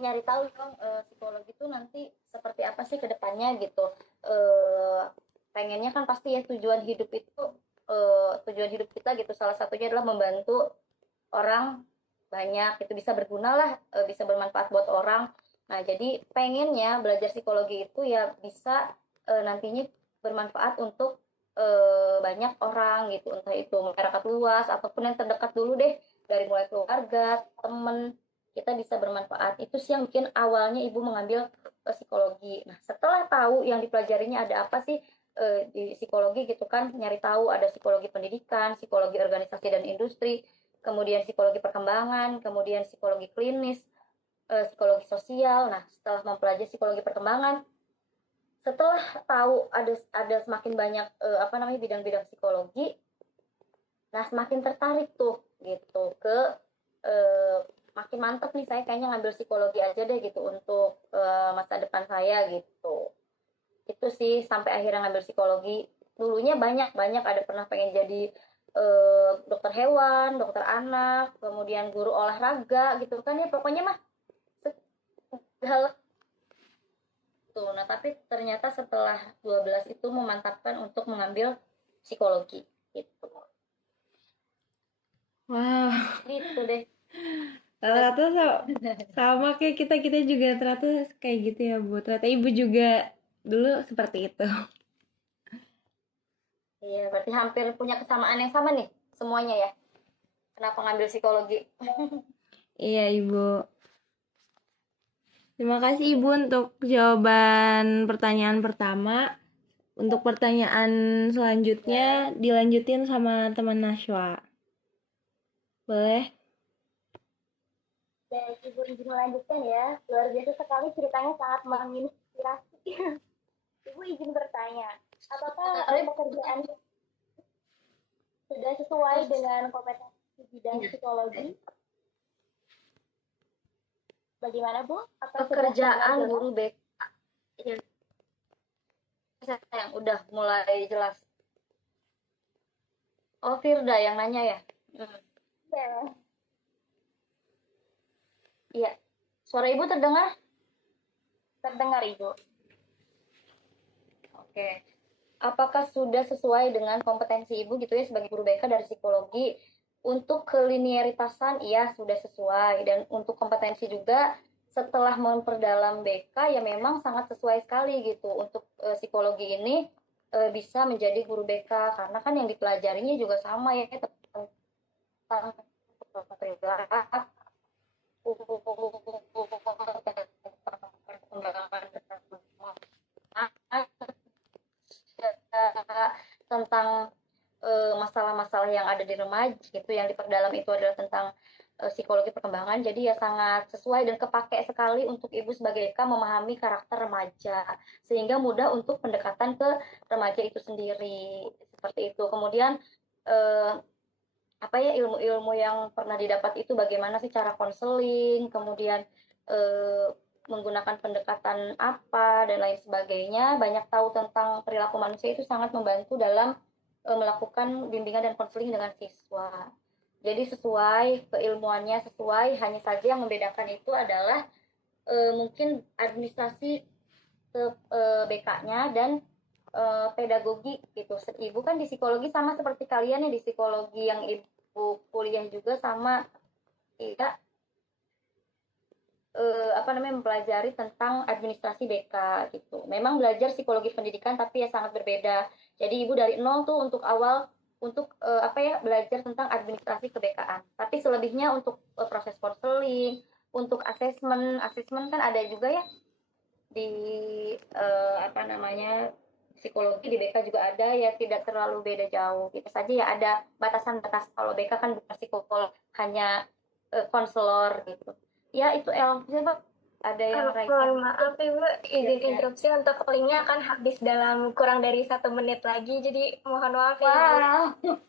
nyari tahu dong psikologi itu nanti seperti apa sih ke depannya gitu. Eh, Pengennya kan pasti ya tujuan hidup itu tujuan hidup kita gitu salah satunya adalah membantu orang banyak itu bisa berguna lah bisa bermanfaat buat orang. Nah jadi pengennya belajar psikologi itu ya bisa nantinya bermanfaat untuk banyak orang gitu entah itu masyarakat luas ataupun yang terdekat dulu deh dari mulai keluarga temen kita bisa bermanfaat itu sih yang bikin awalnya ibu mengambil psikologi. Nah setelah tahu yang dipelajarinya ada apa sih di psikologi gitu kan nyari tahu ada psikologi pendidikan psikologi organisasi dan industri kemudian psikologi perkembangan, kemudian psikologi klinis, psikologi sosial. Nah, setelah mempelajari psikologi perkembangan, setelah tahu ada semakin banyak apa namanya bidang-bidang psikologi, nah semakin tertarik tuh gitu ke uh, makin mantep nih saya kayaknya ngambil psikologi aja deh gitu untuk masa depan saya gitu. Itu sih sampai akhirnya ngambil psikologi. Dulunya banyak ada pernah pengen jadi dokter hewan, dokter anak, kemudian guru olahraga gitu kan ya pokoknya mah hal itu. Nah, tapi ternyata setelah 12 itu memantapkan untuk mengambil psikologi gitu. Wah, Gitu deh. rata-rata sama kayak kita kita juga ternyata kayak gitu ya Bu. Ternyata Ibu juga dulu seperti itu. Iya, berarti hampir punya kesamaan yang sama nih semuanya ya. Kenapa ngambil psikologi? Iya Ibu. Terima kasih Ibu untuk jawaban pertanyaan pertama. Untuk pertanyaan selanjutnya Ya. dilanjutin sama teman Nashwa. Boleh? Dan Ibu izin melanjutkan ya. Luar biasa sekali ceritanya sangat menginspirasi. Ibu izin bertanya, apakah pekerjaan sudah sesuai dengan kompetensi bidang psikologi? Bagaimana Bu? Apa pekerjaan guru BK yang udah mulai jelas? Oh Firda yang nanya ya? Hmm. Ya. Iya. Suara Ibu terdengar? Terdengar Ibu. Oke. Apakah sudah sesuai dengan kompetensi Ibu gitu ya sebagai guru BK dari psikologi? Untuk kelinearitasan iya sudah sesuai dan untuk kompetensi juga setelah memperdalam BK ya memang sangat sesuai sekali gitu untuk psikologi ini bisa menjadi guru BK karena kan yang dipelajarinya juga sama ya tentang perilaku tentang masalah-masalah yang ada di remaja gitu yang diperdalam itu adalah tentang psikologi perkembangan jadi ya sangat sesuai dan kepake sekali untuk ibu sebagai Eka memahami karakter remaja sehingga mudah untuk pendekatan ke remaja itu sendiri seperti itu kemudian eh, apa ya ilmu-ilmu yang pernah didapat itu bagaimana sih cara konseling kemudian eh, menggunakan pendekatan apa dan lain sebagainya banyak tahu tentang perilaku manusia itu sangat membantu dalam melakukan bimbingan dan konseling dengan siswa jadi sesuai keilmuannya sesuai hanya saja yang membedakan itu adalah mungkin administrasi ke BK-nya dan pedagogi gitu. Ibu kan di psikologi sama seperti kalian ya di psikologi yang ibu kuliah juga sama tidak apa namanya mempelajari tentang administrasi BK gitu. Memang belajar psikologi pendidikan tapi ya sangat berbeda. Jadi ibu dari nol tuh untuk awal untuk apa ya belajar tentang administrasi ke BK-an. Tapi selebihnya untuk proses konseling, untuk asesmen, asesmen kan ada juga ya di apa namanya psikologi di BK juga ada ya tidak terlalu beda jauh gitu saja ya ada batasan-batas kalau BK kan bukan psikolog hanya konselor gitu ya itu El coba ada yang Mohon raising maaf Ibu, izin interupsi untuk linknya akan habis dalam kurang dari 1 menit lagi, jadi mohon maaf ya Ibu. wow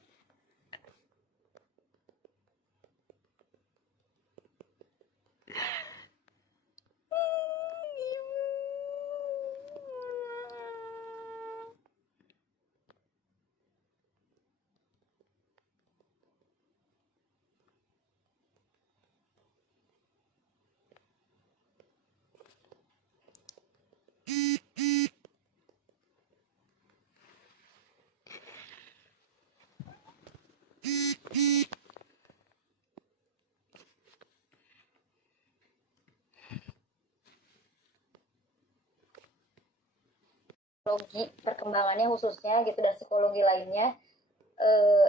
psikologi perkembangannya khususnya gitu dan psikologi lainnya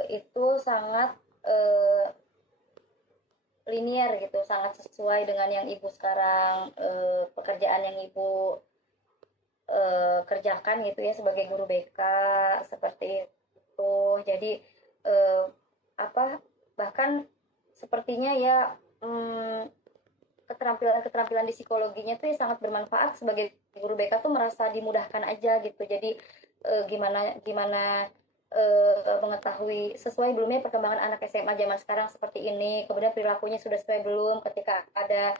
itu sangat linear gitu, sangat sesuai dengan yang ibu sekarang pekerjaan yang ibu kerjakan gitu ya sebagai guru BK seperti itu. Jadi apa bahkan sepertinya ya keterampilan di psikologinya tuh ya sangat bermanfaat sebagai guru BK tuh merasa dimudahkan aja gitu. Jadi gimana gimana mengetahui sesuai belumnya perkembangan anak SMA zaman sekarang seperti ini, kemudian perilakunya sudah sesuai belum, ketika ada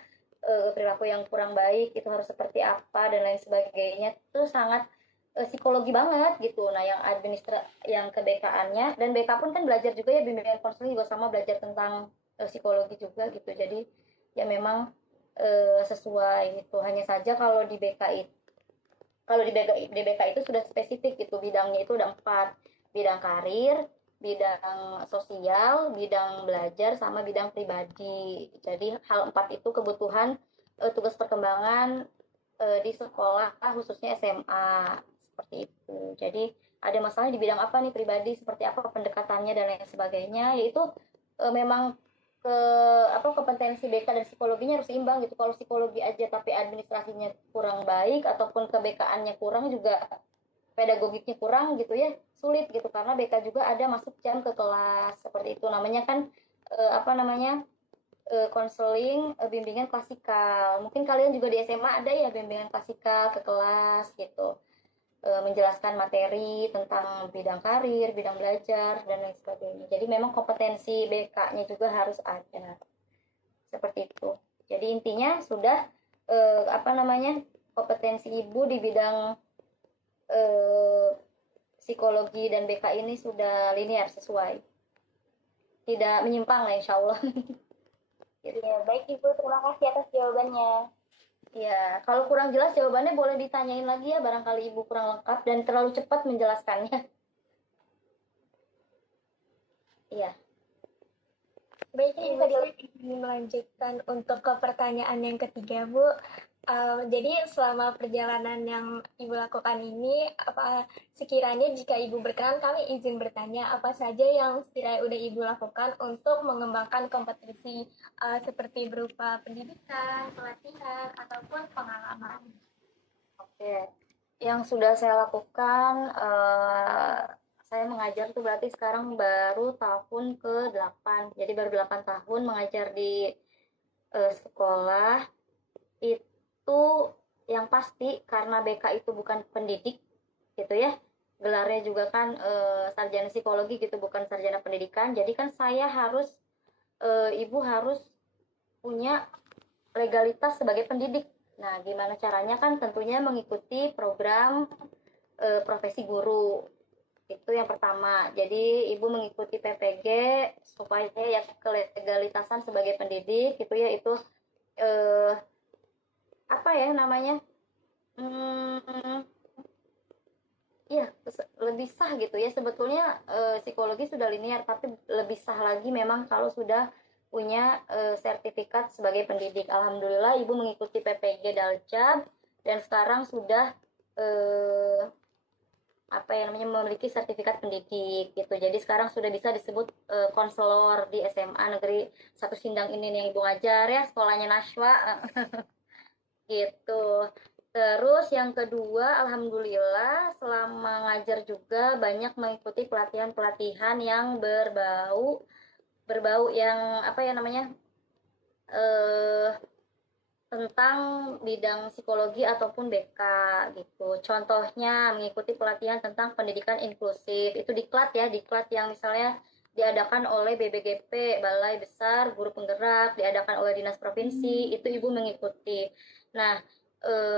perilaku yang kurang baik itu harus seperti apa dan lain sebagainya, itu sangat psikologi banget gitu. Nah yang yang ke BK-nya dan BK pun kan belajar juga ya, bimbingan konseling juga sama belajar tentang psikologi juga gitu. Jadi ya memang sesuai gitu. Hanya saja kalau di BK itu itu sudah spesifik gitu, bidangnya itu udah 4, bidang karir, bidang sosial, bidang belajar, sama bidang pribadi. Jadi hal 4 itu kebutuhan tugas perkembangan di sekolah khususnya SMA seperti itu. Jadi ada masalah di bidang apa nih pribadi, seperti apa pendekatannya dan lain sebagainya, yaitu memang ke kompetensi BK dan psikologinya harus seimbang gitu. Kalau psikologi aja tapi administrasinya kurang baik ataupun ke BK-annya kurang juga, pedagogiknya kurang gitu ya, sulit gitu, karena BK juga ada masuk jam ke kelas seperti itu, namanya kan konseling bimbingan klasikal. Mungkin kalian juga di SMA ada ya bimbingan klasikal ke kelas gitu, menjelaskan materi tentang bidang karir, bidang belajar dan lain sebagainya. Jadi memang kompetensi BK-nya juga harus ada seperti itu. Jadi intinya sudah kompetensi ibu di bidang psikologi dan BK ini sudah linear, sesuai, tidak menyimpang lah insya Allah. Ya, baik Ibu, terima kasih atas jawabannya. Ya, kalau kurang jelas jawabannya boleh ditanyain lagi ya, barangkali ibu kurang lengkap dan terlalu cepat menjelaskannya. Iya. Baik, Ibu, ingin melanjutkan untuk ke pertanyaan yang ketiga, Bu. Jadi selama perjalanan yang Ibu lakukan ini, sekiranya jika Ibu berkenan, kami izin bertanya apa saja yang sekiranya udah Ibu lakukan untuk mengembangkan kompetisi seperti berupa pendidikan, pelatihan, ataupun pengalaman. Oke, yang sudah saya lakukan, saya mengajar tuh berarti sekarang baru tahun ke-8, jadi baru 8 tahun mengajar di sekolah. Itu yang pasti karena BK itu bukan pendidik gitu ya, gelarnya juga kan sarjana psikologi gitu, bukan sarjana pendidikan. Jadi kan saya harus ibu harus punya legalitas sebagai pendidik. Nah gimana caranya, kan tentunya mengikuti program profesi guru, itu yang pertama. Jadi ibu mengikuti PPG supaya ya kelegalitasan sebagai pendidik gitu ya, itu apa ya namanya, iya lebih sah gitu ya. Sebetulnya psikologi sudah linear, tapi lebih sah lagi memang kalau sudah punya sertifikat sebagai pendidik. Alhamdulillah ibu mengikuti PPG Daljab dan sekarang sudah memiliki sertifikat pendidik gitu. Jadi sekarang sudah bisa disebut konselor di SMA Negeri 1 Sindang ini yang ibu ngajar ya, sekolahnya Nashwa. Gitu. Terus yang kedua, alhamdulillah selama ngajar juga banyak mengikuti pelatihan-pelatihan yang berbau yang tentang bidang psikologi ataupun BK gitu. Contohnya mengikuti pelatihan tentang pendidikan inklusif, itu diklat ya, diklat yang misalnya diadakan oleh BBGP, Balai Besar Guru Penggerak, diadakan oleh Dinas Provinsi, itu ibu mengikuti. Nah,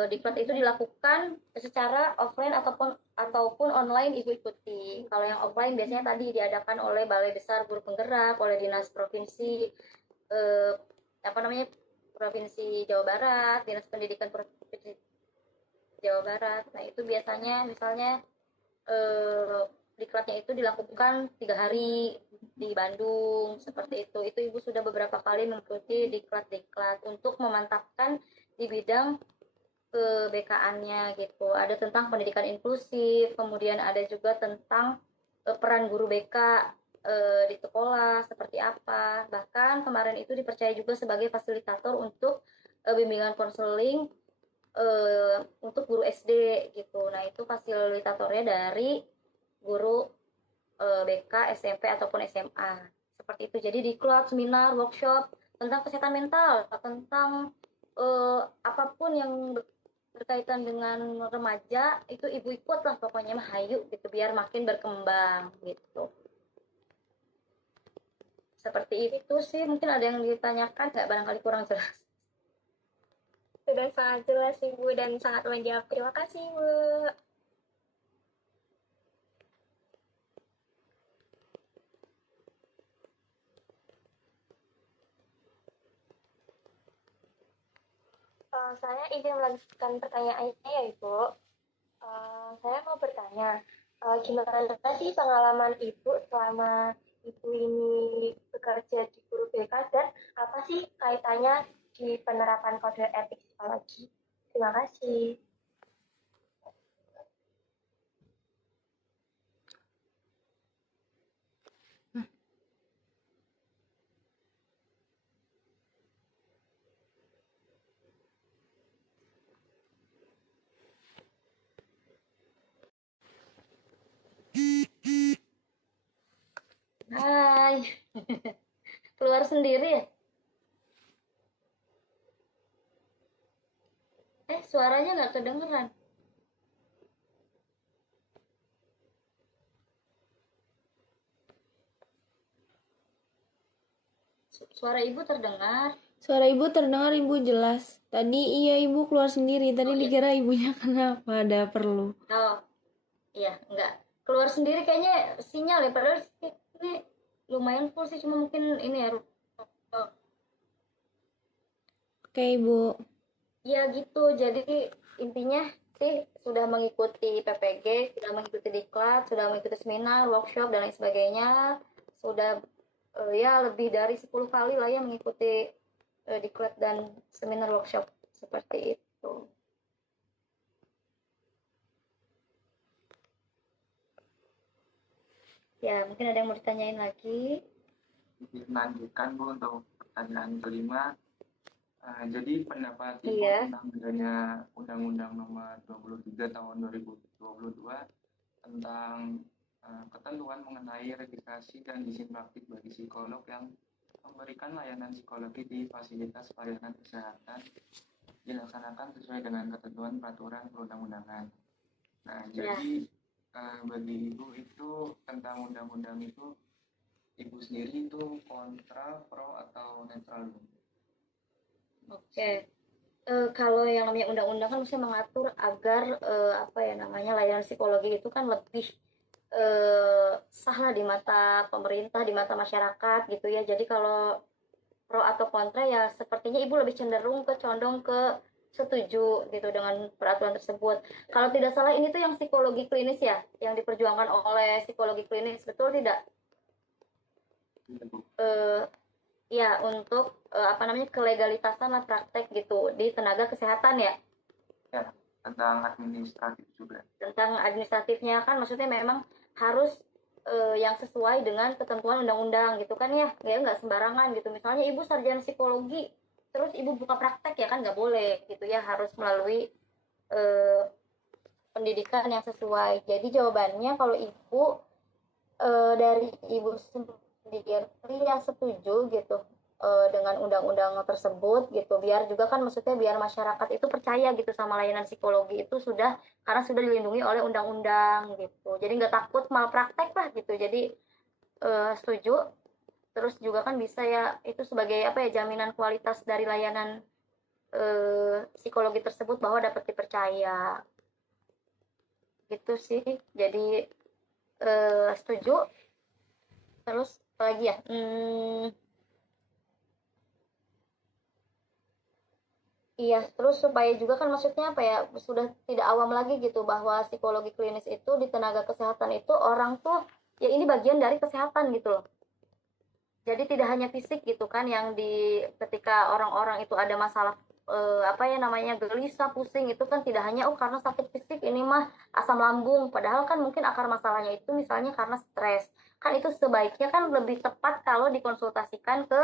diklat itu dilakukan secara offline ataupun online ibu ikuti. Kalau yang offline biasanya tadi diadakan oleh Balai Besar Guru Penggerak, oleh Dinas Provinsi Provinsi Jawa Barat, Dinas Pendidikan Provinsi Jawa Barat. Nah itu biasanya misalnya diklatnya itu dilakukan 3 hari di Bandung seperti itu. Itu ibu sudah beberapa kali mengikuti diklat untuk memantapkan di bidang ke BK-annya gitu. Ada tentang pendidikan inklusif, kemudian ada juga tentang peran guru BK di sekolah seperti apa. Bahkan kemarin itu dipercaya juga sebagai fasilitator untuk bimbingan konseling untuk guru SD gitu. Nah, itu fasilitatornya dari guru BK, SMP ataupun SMA. Seperti itu. Jadi diklat, seminar, workshop tentang kesehatan mental, tentang apapun yang berkaitan dengan remaja itu ibu ikut lah pokoknya mah hayu gitu biar makin berkembang gitu. Seperti itu sih, mungkin ada yang ditanyakan nggak, barangkali kurang jelas. Sudah sangat jelas Ibu dan sangat menjawab. Terima kasih Ibu. Saya izin melanjutkan pertanyaannya ya Ibu. Saya mau bertanya, gimana sih pengalaman Ibu selama Ibu ini bekerja di guru BK dan apa sih kaitannya di penerapan kode etik psikologi? Terima kasih. Hai. Keluar sendiri ya? Suaranya nggak kedengeran. Suara ibu terdengar. Suara ibu terdengar, ibu jelas. Tadi iya ibu keluar sendiri. Tadi Oh, iya. dikira ibunya kenapa, ada perlu. Oh, iya, enggak. Keluar sendiri kayaknya sinyal ya, padahal ini lumayan full sih, cuma mungkin ini ya. Oke ibu. Ya gitu, jadi intinya sih sudah mengikuti PPG, sudah mengikuti diklat, sudah mengikuti seminar, workshop, dan lain sebagainya. Sudah ya lebih dari 10 kali lah ya mengikuti diklat dan seminar workshop seperti itu. Ya, mungkin ada yang mau ditanyain lagi. Dilanjutkan Bu untuk pertanyaan kelima. Jadi pendapat Ibu Iya. tentang adanya Undang-Undang Nomor 23 Tahun 2022 tentang ketentuan mengenai registrasi dan izin praktik bagi psikolog yang memberikan layanan psikologi di fasilitas pelayanan kesehatan dilaksanakan sesuai dengan ketentuan peraturan perundang-undangan. Nah, jadi bagi Ibu itu tentang undang-undang itu, Ibu sendiri itu kontra, pro, atau netral? Oke. Kalau yang namanya undang-undang kan mesti mengatur agar apa ya namanya layanan psikologi itu kan lebih sah lah di mata pemerintah, di mata masyarakat gitu ya. Jadi kalau pro atau kontra ya sepertinya ibu lebih cenderung ke condong ke setuju gitu dengan peraturan tersebut. Kalau tidak salah ini tuh yang psikologi klinis ya, yang diperjuangkan oleh psikologi klinis, betul tidak? Ya untuk apa namanya kelegalitasan lah praktek gitu di tenaga kesehatan ya. Ya, tentang administratif juga. Tentang administratifnya kan maksudnya memang harus yang sesuai dengan ketentuan undang-undang gitu kan ya nggak sembarangan gitu. Misalnya ibu sarjana psikologi terus ibu buka praktek ya kan nggak boleh gitu ya, harus melalui eh, pendidikan yang sesuai. Jadi jawabannya kalau ibu dari ibu sendiri yang setuju gitu dengan undang-undang tersebut gitu, biar juga kan maksudnya biar masyarakat itu percaya gitu sama layanan psikologi itu sudah karena sudah dilindungi oleh undang-undang gitu, jadi nggak takut malpraktek lah gitu. Jadi setuju. Terus juga kan bisa ya itu sebagai apa ya jaminan kualitas dari layanan psikologi tersebut bahwa dapat dipercaya gitu sih. Jadi setuju. Terus apa lagi ya, iya, terus supaya juga kan maksudnya apa ya sudah tidak awam lagi gitu bahwa psikologi klinis itu di tenaga kesehatan itu orang tuh ya ini bagian dari kesehatan gitu loh. Jadi tidak hanya fisik gitu kan yang di ketika orang-orang itu ada masalah apa ya namanya, gelisah, pusing, itu kan tidak hanya karena sakit fisik, ini mah asam lambung, padahal kan mungkin akar masalahnya itu misalnya karena stres. Kan itu sebaiknya kan lebih tepat kalau dikonsultasikan ke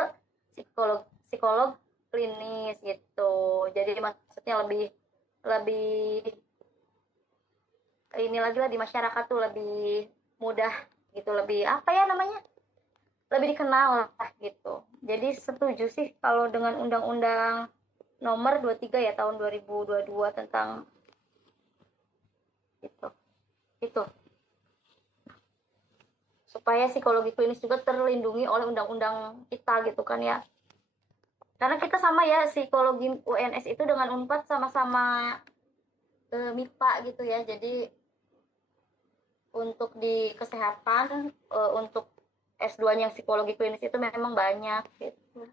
psikolog psikolog klinis gitu. Jadi maksudnya lebih lebih ini lagi lah, di masyarakat tuh lebih mudah gitu, lebih apa ya namanya, lebih dikenal lah gitu. Jadi setuju sih kalau dengan undang-undang nomor 23 ya tahun 2022 tentang itu itu supaya psikologi klinis juga terlindungi oleh undang-undang kita gitu kan ya, karena kita sama ya, psikologi UNS itu dengan Unpad sama-sama MIPA gitu ya. Jadi untuk di kesehatan, untuk S2 yang psikologi klinis itu memang banyak gitu.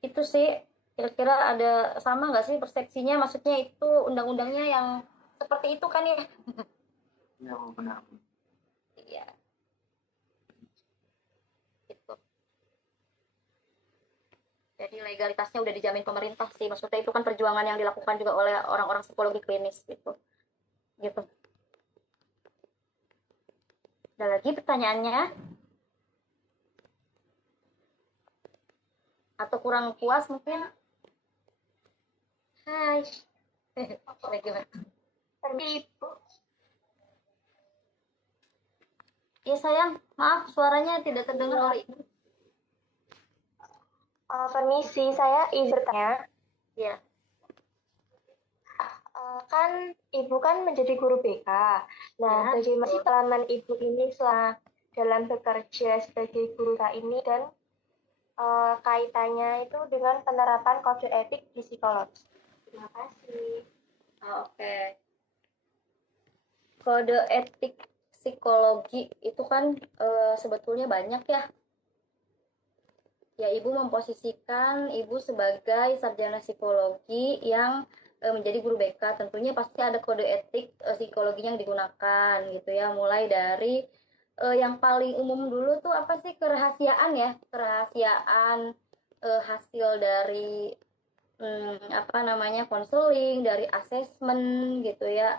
Itu sih, kira-kira ada sama nggak sih persepsinya, maksudnya itu undang-undangnya yang seperti itu kan ya. Ya, benar. Iya gitu, jadi legalitasnya udah dijamin pemerintah sih, maksudnya itu kan perjuangan yang dilakukan juga oleh orang-orang psikologi klinis gitu gitu. Ada lagi pertanyaannya atau kurang puas mungkin? Hai. Bagaimana? Ibu. Ya sayang, maaf suaranya tidak terdengar oleh ibu. Permisi, saya izin bertanya. Ya. Kan ibu kan menjadi guru BK. Nah, Ya. bagaimana sih pengalaman ibu ini selama dalam bekerja sebagai guru BK ini, dan kaitannya itu dengan penerapan kode etik di psikologi? Terima kasih. Oke. Kode etik psikologi itu kan sebetulnya banyak ya. Ya, ibu memposisikan ibu sebagai sarjana psikologi yang menjadi guru BK. Tentunya pasti ada kode etik psikologinya yang digunakan gitu ya. Mulai dari yang paling umum dulu tuh apa sih, kerahasiaan ya, kerahasiaan hasil dari apa namanya, konseling, dari asesmen gitu ya,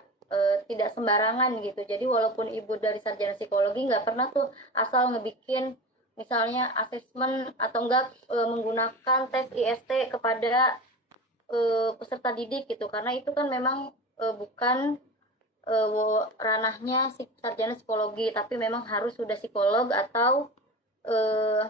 tidak sembarangan gitu. Jadi walaupun ibu dari sarjana psikologi, nggak pernah tuh asal ngebikin misalnya asesmen atau enggak menggunakan tes IST kepada peserta didik gitu, karena itu kan memang bukan ranahnya si sarjana psikologi, tapi memang harus sudah psikolog atau eh,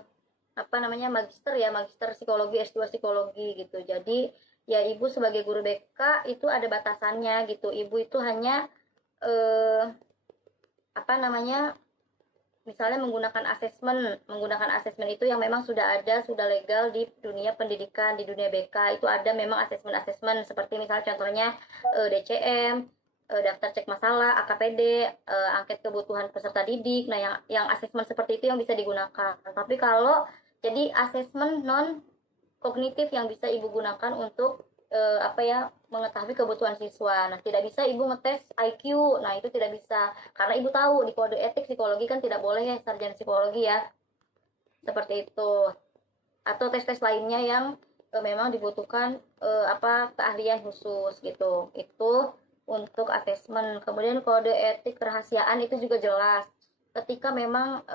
apa namanya, magister ya, magister psikologi, S2 psikologi gitu. Jadi ya ibu sebagai guru BK itu ada batasannya gitu. Ibu itu hanya apa namanya, misalnya menggunakan asesmen itu yang memang sudah ada, sudah legal di dunia pendidikan, di dunia BK itu ada memang asesmen seperti misalnya contohnya DCM, daftar cek masalah, AKPD, angket kebutuhan peserta didik. Nah, yang asesmen seperti itu yang bisa digunakan. Tapi kalau jadi asesmen non kognitif yang bisa ibu gunakan untuk apa ya, mengetahui kebutuhan siswa. Nah, tidak bisa ibu ngetes IQ. Nah, itu tidak bisa karena ibu tahu di kode etik psikologi kan tidak boleh ya sarjana psikologi ya. Seperti itu. Atau tes-tes lainnya yang memang dibutuhkan apa, keahlian khusus gitu. Itu untuk asesmen. Kemudian kode etik kerahasiaan itu juga jelas. Ketika memang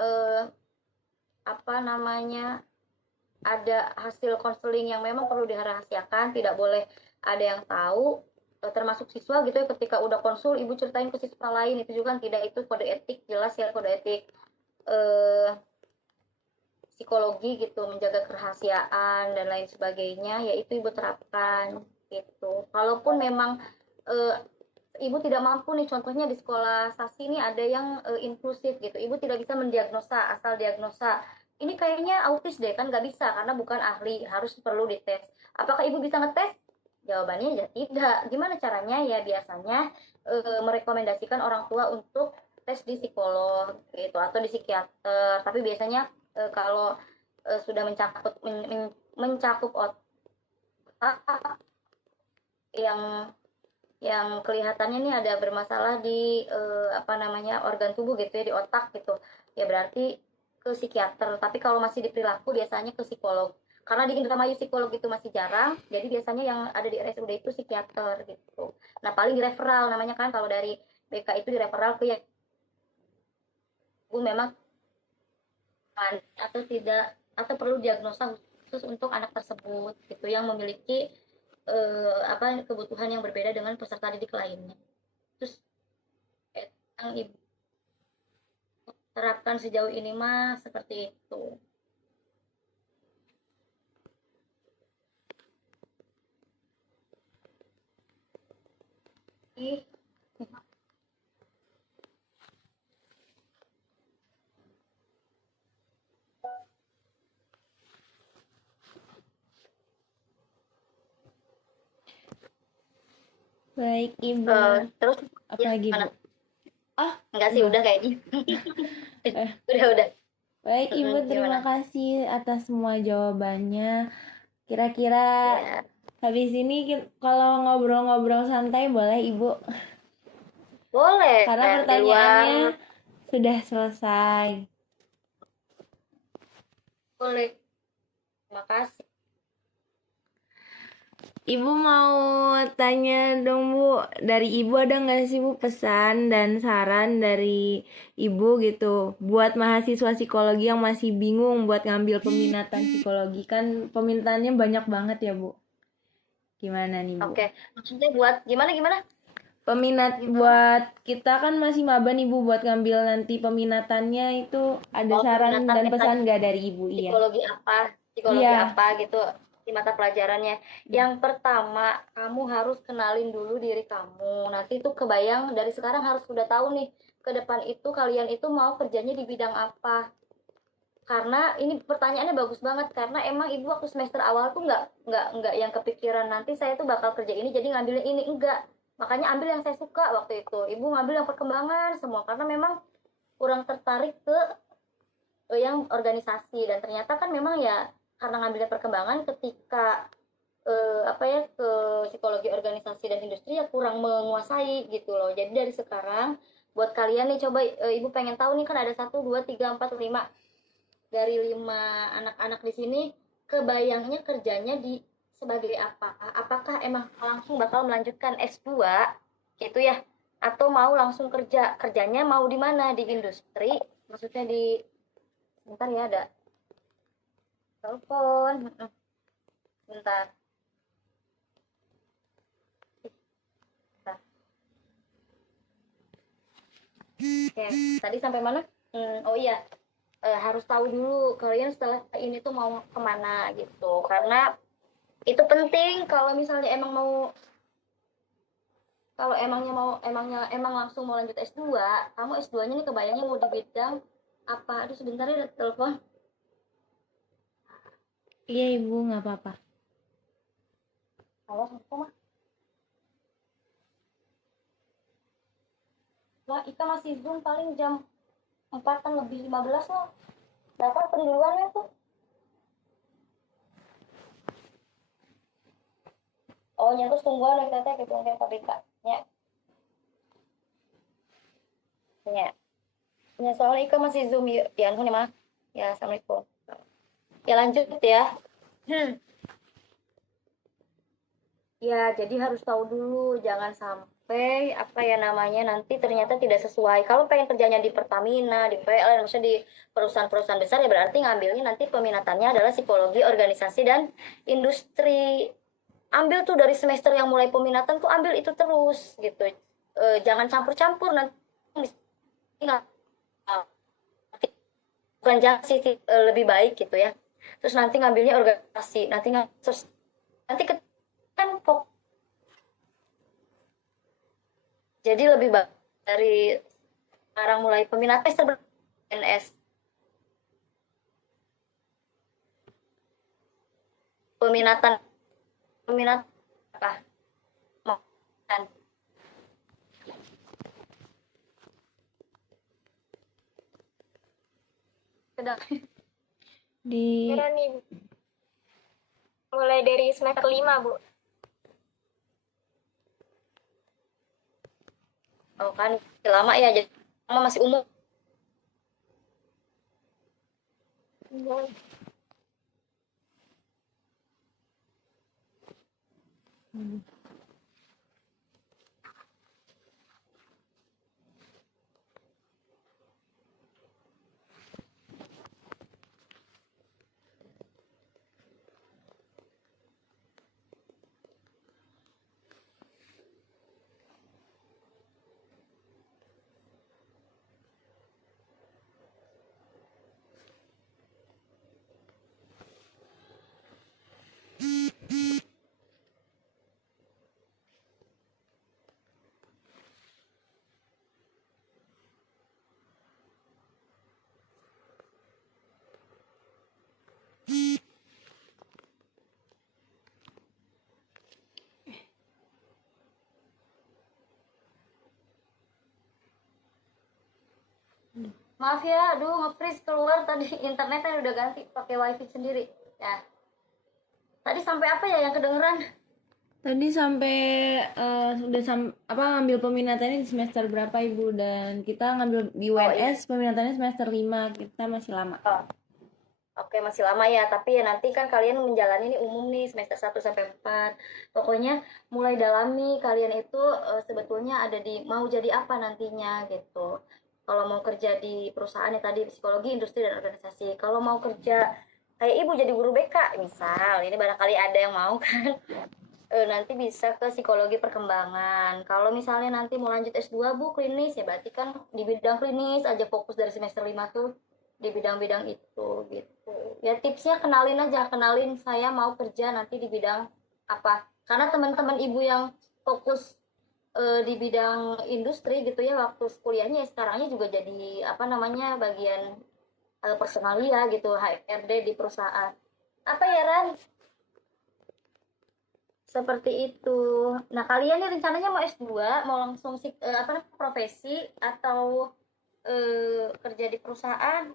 apa namanya, ada hasil konseling yang memang perlu dirahasiakan, tidak boleh ada yang tahu, termasuk siswa gitu ya. Ketika udah konsul ibu ceritain ke siswa lain, itu juga kan tidak, itu kode etik jelas ya, kode etik psikologi gitu, menjaga kerahasiaan dan lain sebagainya, yaitu ibu terapkan gitu. Kalaupun memang ibu tidak mampu nih, contohnya di sekolah SASI ini ada yang inklusif gitu, ibu tidak bisa mendiagnosa, asal diagnosa ini kayaknya autis deh, kan nggak bisa karena bukan ahli, harus perlu dites. Apakah ibu bisa ngetes? Jawabannya ya tidak. Gimana caranya? Ya biasanya merekomendasikan orang tua untuk tes di psikolog gitu atau di psikiater. Tapi biasanya kalau sudah mencakup otak yang kelihatannya nih ada bermasalah di apa namanya, organ tubuh gitu ya, di otak gitu, ya berarti ke psikiater. Tapi kalau masih di perilaku biasanya ke psikolog. Karena di Indramayu psikolog itu masih jarang, jadi biasanya yang ada di RSUD itu psikiater gitu. Nah paling direferal namanya kan, kalau dari BK itu direferal ke yang memang atau tidak, atau perlu diagnosa khusus untuk anak tersebut gitu, yang memiliki kebutuhan yang berbeda dengan peserta didik lainnya. Terus yang ibu terapkan sejauh ini mah seperti itu. Ih, Baik Ibu. terus Apa ya, lagi mana? Bu? Ah, Enggak sih, udah kayaknya. Udah. baik Ibu, terima Gimana? kasih atas semua jawabannya. Kira-kira Ya, habis ini kalau ngobrol-ngobrol santai boleh Ibu? boleh. Karena Di pertanyaannya luar sudah selesai. boleh. Terima kasih. Ibu mau tanya dong Bu, dari Ibu ada nggak sih Bu pesan dan saran dari Ibu gitu buat mahasiswa psikologi yang masih bingung buat ngambil peminatan psikologi, kan pemintaannya banyak banget ya Bu? Gimana nih Bu? Oke, maksudnya buat gimana? Peminat buat kita kan masih maba nih Bu, buat ngambil nanti peminatannya itu ada Oh, saran peminatan dan yang pesan nggak dari Ibu? Iya. psikologi Iya. apa gitu di mata pelajarannya. Yang pertama, kamu harus kenalin dulu diri kamu. Nanti tuh kebayang dari sekarang harus sudah tahu nih, ke depan itu kalian itu mau kerjanya di bidang apa. Karena ini pertanyaannya bagus banget, karena emang ibu waktu semester awal tuh nggak yang kepikiran nanti saya tuh bakal kerja ini jadi ngambilnya ini, enggak. Makanya ambil yang saya suka waktu itu. Ibu ngambil yang perkembangan semua karena memang kurang tertarik ke yang organisasi, dan ternyata kan memang ya karena ngambilnya perkembangan, ketika ke psikologi organisasi dan industri ya kurang menguasai gitu loh. Jadi dari sekarang buat kalian nih, coba ibu pengen tahu nih, kan ada 1 2 3 4 5 dari 5 anak-anak di sini, kebayangnya kerjanya di sebagai apa? Apakah emang langsung bakal melanjutkan S2 gitu ya, atau mau langsung kerjanya mau di mana, di industri, maksudnya di, bentar ya ada telepon. Bentar. Oke, tadi sampai mana? Oh iya, harus tahu dulu kalian setelah ini tuh mau kemana gitu. Karena itu penting kalau misalnya kalau emang langsung mau lanjut S2, kamu S2-nya nih kebayangnya mau di bidang apa? Aduh sebentar ya, ada telepon. Iya Ibu, nggak apa-apa. Halo, aku mah. Lah, Ika masih Zoom paling jam 4 lebih 15 loh. Dapat di luarnya tuh. Oh, nyentuh tungguan yang teteh gitu mungkin KBK. Ya, ya. Ya, soalnya Ika masih Zoom ya, ya nih mah. Ya, assalamualaikum. Ya lanjut ya. Ya, jadi harus tahu dulu, jangan sampai apa ya namanya nanti ternyata tidak sesuai. Kalau pengen kerjanya di Pertamina, di PLN, maksudnya di perusahaan-perusahaan besar, ya berarti ngambilnya nanti peminatannya adalah psikologi organisasi dan industri. Ambil tuh dari semester yang mulai peminatan tuh, ambil itu terus gitu. Jangan campur-campur, nanti nggak, bukan jangan sih, lebih baik gitu ya. Terus nanti ngambilnya organisasi, terus nanti kan jadi lebih baik dari sekarang mulai peminatnya PNS, peminatan peminat apa, mau kan. Sedang Di Kira nih, mulai dari semester 5, Bu. oh kan lama ya, jadi lama masih umum. Maaf ya, aduh nge-freeze keluar tadi, internetnya udah ganti pakai wifi sendiri. Ya. Tadi sampai apa ya yang kedengeran? Tadi sampai ngambil peminatannya di semester berapa Ibu, dan kita ngambil di UNS peminatannya semester 5, kita masih lama. Oke, masih lama ya, tapi ya nanti kan kalian menjalani ini umum nih semester 1 sampai 4. Pokoknya mulai dalami kalian itu sebetulnya ada di mau jadi apa nantinya gitu. Kalau mau kerja di perusahaan ya tadi psikologi, industri dan organisasi. Kalau mau kerja kayak Ibu jadi guru BK misal, ini barangkali ada yang mau kan. Nanti bisa ke psikologi perkembangan. Kalau misalnya nanti mau lanjut S2 Bu klinis ya berarti kan di bidang klinis aja fokus dari semester 5 tuh di bidang-bidang itu gitu. Ya tipsnya kenalin aja, kenalin saya mau kerja nanti di bidang apa. Karena teman-teman Ibu yang fokus di bidang industri gitu ya waktu kuliahnya ya sekarangnya juga jadi apa namanya bagian personalia gitu, HRD di perusahaan. Apa ya Ran? Seperti itu. Nah, kalian nih rencananya mau S2, mau langsung profesi atau kerja di perusahaan?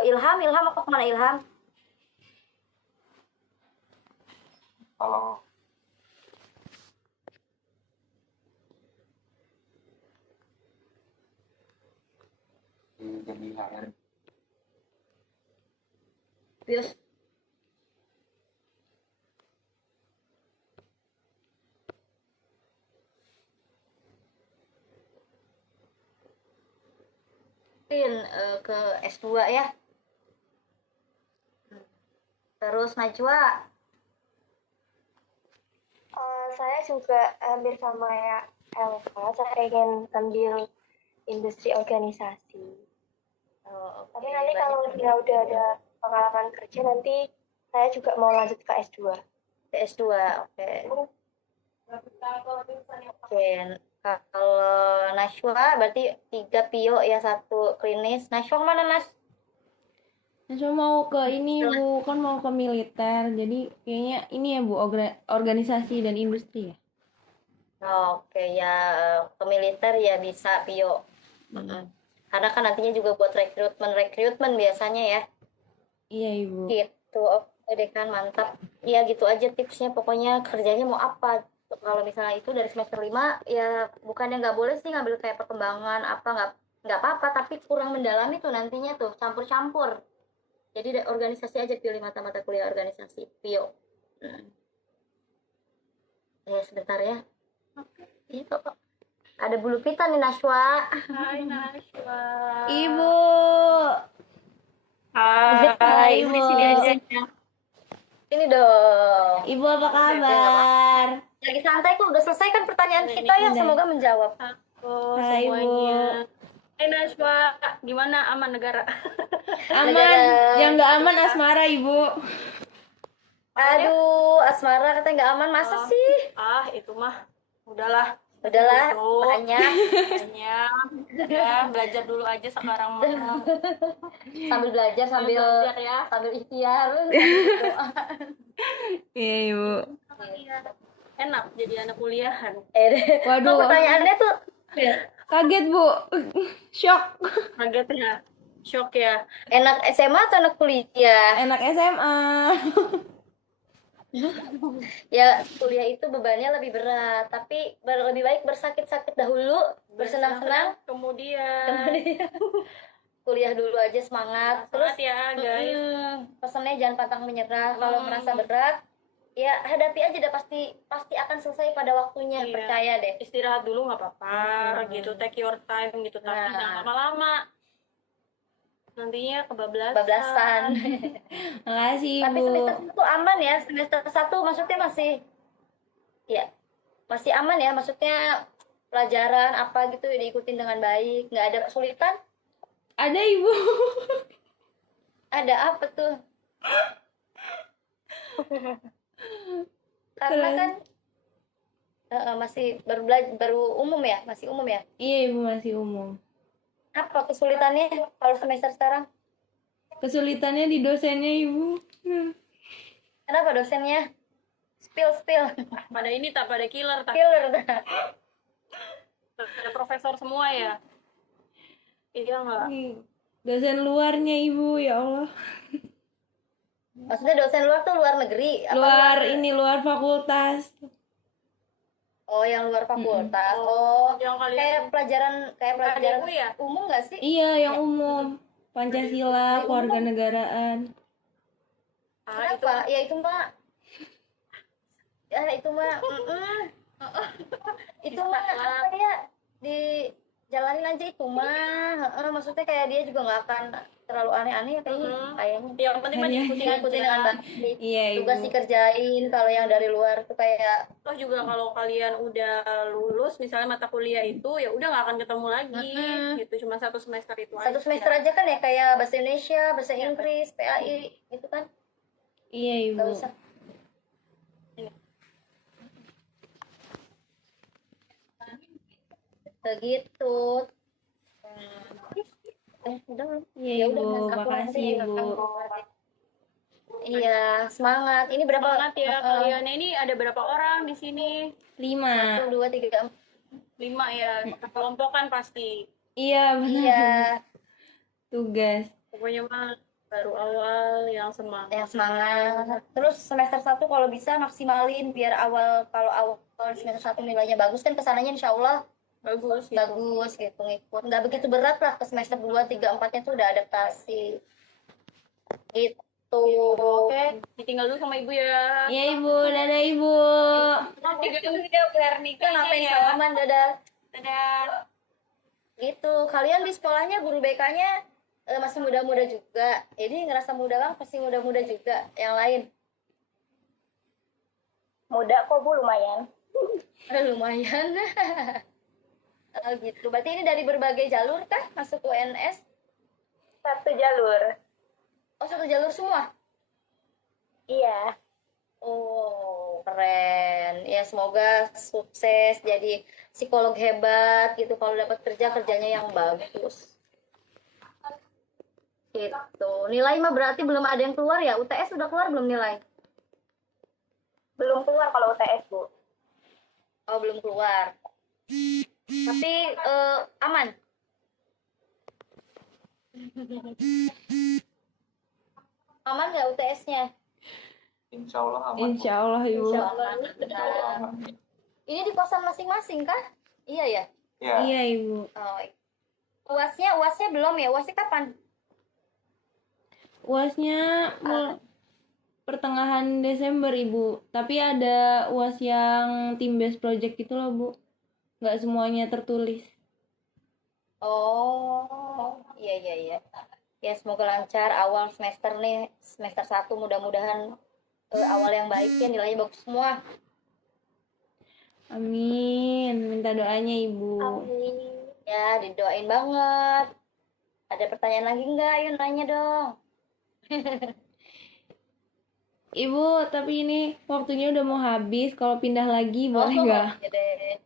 Ilham apa kemana Ilham? Kalau jadi HR Bius. Ke S2 ya. Terus Najwa, Saya juga hampir sama ya Elva, saya ingin ambil industri organisasi. oke, Tapi nanti banyak. kalau dia udah ada pengalaman kerja, nanti saya juga mau lanjut ke S2. Ke S2, oke. Oke, kalau Najwa berarti 3 pio ya, 1 klinis. Najwa kemana Nas? Nah, mau ke ini Bu, kan mau ke militer, jadi kayaknya ini ya Bu, organisasi dan industri ya. Oke ya, ke militer ya bisa pio. Karena kan nantinya juga buat rekrutmen biasanya ya. Iya Ibu. Gitu, oke deh kan mantap. Ya gitu aja tipsnya, pokoknya kerjanya mau apa. Kalau misalnya itu dari semester 5 ya bukannya nggak boleh sih ngambil kayak perkembangan apa nggak apa-apa, tapi kurang mendalami tuh nantinya tuh campur-campur. Jadi organisasi aja pilih mata-mata kuliah organisasi pio. Ya sebentar ya. Itu ada bulu pita nih Nashwa. Hai Najwa. Ibu. Hai Ibu. di sini aja. Ini dong. Ibu apa kabar? Lagi santai kok, udah selesai kan pertanyaan kita ya, semoga menjawab. Hai semuanya. Bu. Hai Najwa, gimana aman negara? Aman. Yang nggak aman asmara Ibu. Aduh, asmara katanya nggak aman, masa Oh. sih? Itu mah udahlah. Udahlah, Gitu. banyak. Banyak. Ya, belajar dulu aja sekarang mah. Sambil belajar, sambil Belajar ya. sambil ikhtiar, sambil doa. Iya ibu. Enak jadi anak kuliahan. Kok Waduh, pertanyaannya tuh kaget bu, shock. Kaget ya. Shock ya. enak SMA atau enak kuliah? Enak SMA. Ya, kuliah itu bebannya lebih berat, tapi lebih baik bersakit-sakit dahulu, bersenang-senang, Kemudian kemudian kuliah dulu aja semangat. semangat Terus ya guys. pesannya jangan pantang menyerah. Kalau merasa berat, ya hadapi aja, deh, pasti akan selesai pada waktunya, Iya. percaya deh. Istirahat dulu nggak apa-apa gitu, take your time gitu, tapi Nah. jangan lama-lama. Nantinya kebablasan. Bablasan. Makasih Tapi ibu. semester 1 aman ya, semester 1 maksudnya masih aman ya, maksudnya pelajaran apa gitu diikutin dengan baik, nggak ada kesulitan. Ada ibu. Ada apa tuh? Karena Terus? kan masih baru umum ya, masih umum ya. Iya ibu, masih umum. Apa kesulitannya kalau semester sekarang? Kesulitannya di dosennya ibu. Kenapa dosennya? Spill. Pada ini tak pada killer tak Killer. pada profesor semua ya. Iya nggak? Dosen luarnya ibu, ya Allah. Maksudnya dosen luar tuh luar negeri? Apa Luar fakultas. Oh, yang luar fakultas. Oh, yang kalian kayak pelajaran ADU ya? umum nggak sih? Iya, yang umum. Pancasila, kewarganegaraan. Kenapa? Ya itu mah itu mah apa ya, dijalanin aja itu mah. Maksudnya kayak dia juga nggak akan terlalu aneh-aneh ya kayaknya. Yang penting mah diikuti Dengan aja. baik. Iya ibu. Tugas dikerjain. Kalau yang dari luar tuh kayak Toh juga kalau kalian udah lulus misalnya mata kuliah itu ya udah nggak akan ketemu lagi gitu, cuma 1 semester itu satu aja. semester aja kan ya, kayak bahasa Indonesia, bahasa Inggris, PAI gitu kan. Iya ibu. Nggak usah. Begitu. Udah belum? Iya Ya ibu, udah, Mas, aku makasih nanti ibu. Iya, semangat. Ini berapa? Semangat ya kalian. Ini ada berapa orang di sini? 5. 1, 2, 3, 4. 5 ya. Kelompokan pasti. Iya benar. Iya, Tugas. Pokoknya mah baru awal yang semangat. yang semangat. Terus semester 1 kalau bisa maksimalin biar kalau awal semester 1 nilainya bagus kan, kesananya insya Allah Bagus gitu. bagus gitu, ngikut. Nggak begitu berat lah, ke semester 2, 3, 4-nya tuh udah adaptasi. Gitu. Oke, ditinggal dulu sama ibu ya. Iya ibu, dadah ibu. Diganggu dia biar nikah Ngapain ya. salaman, dadah. Dadah. Gitu. Kalian di sekolahnya guru BK-nya masih muda-muda juga. Jadi ngerasa muda bang, pasti muda-muda juga. Yang lain muda kok bu, lumayan. Lumayan. Oh, gitu. Berarti ini dari berbagai jalur kah masuk UNS? Satu jalur. Oh, satu jalur semua? Iya. Oh, keren. Ya, semoga sukses jadi psikolog hebat gitu. Kalau dapat kerjanya yang bagus. Gitu. Nilai mah berarti belum ada yang keluar ya? UTS udah keluar belum nilai? Belum keluar kalau UTS, Bu. Oh, belum keluar. Tapi aman. Aman nggak UTS-nya? Insya Allah aman. Insya Allah ibu. Insya Allah. Insya Allah aman. Ini di kosan masing-masing kah? Iya ya. Ya, Iya ibu. Oh. UASnya belum ya? UASnya kapan? UASnya pertengahan Desember ibu. Tapi ada UAS yang team based project gitu loh bu. Nggak semuanya tertulis. Oh, iya. Ya, semoga lancar awal semester nih, semester 1 mudah-mudahan awal yang baik ya, nilainya bagus semua. Amin. Minta doanya ibu. Amin. Ya, didoain banget. Ada pertanyaan lagi nggak? Yuk nanya dong. Ibu, tapi ini waktunya udah mau habis. Kalau pindah lagi boleh nggak? ya deh.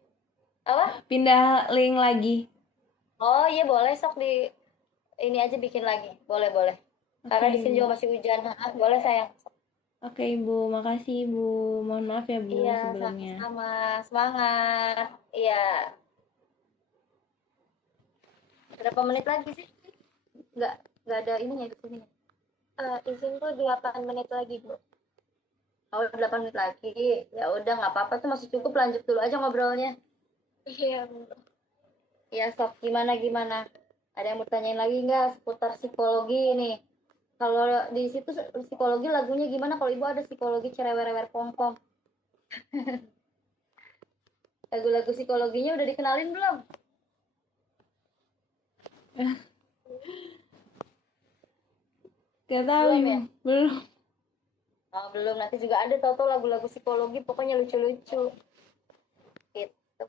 Apa? Pindah link lagi. Oh iya boleh, sok di ini aja bikin lagi, boleh boleh. Karena Oke, di sini Ibu. juga masih hujan. Ha, boleh sayang. Oke, Ibu. Makasih, Ibu. Mohon maaf ya, Bu, Iya, sebelumnya. sama-sama. Semangat. Iya. Berapa menit lagi sih? Nggak, nggak ada ininya di sini. Izin tuh 8 menit lagi, Bu. Oh, 8 menit lagi. Ya udah, nggak apa-apa tuh, masih cukup, lanjut dulu aja ngobrolnya. Iya, Bu. Ya, sok gimana? Ada yang mau tanyain lagi nggak seputar psikologi nih? Kalau di situ psikologi lagunya gimana? Kalau ibu ada psikologi cerewer-wer pongpong. Lagu-lagu psikologinya udah dikenalin belum? Gak tahu, Belum Ibu. ya? Belum. Oh, belum. Nanti juga ada tau lagu-lagu psikologi, pokoknya lucu-lucu. Gitu.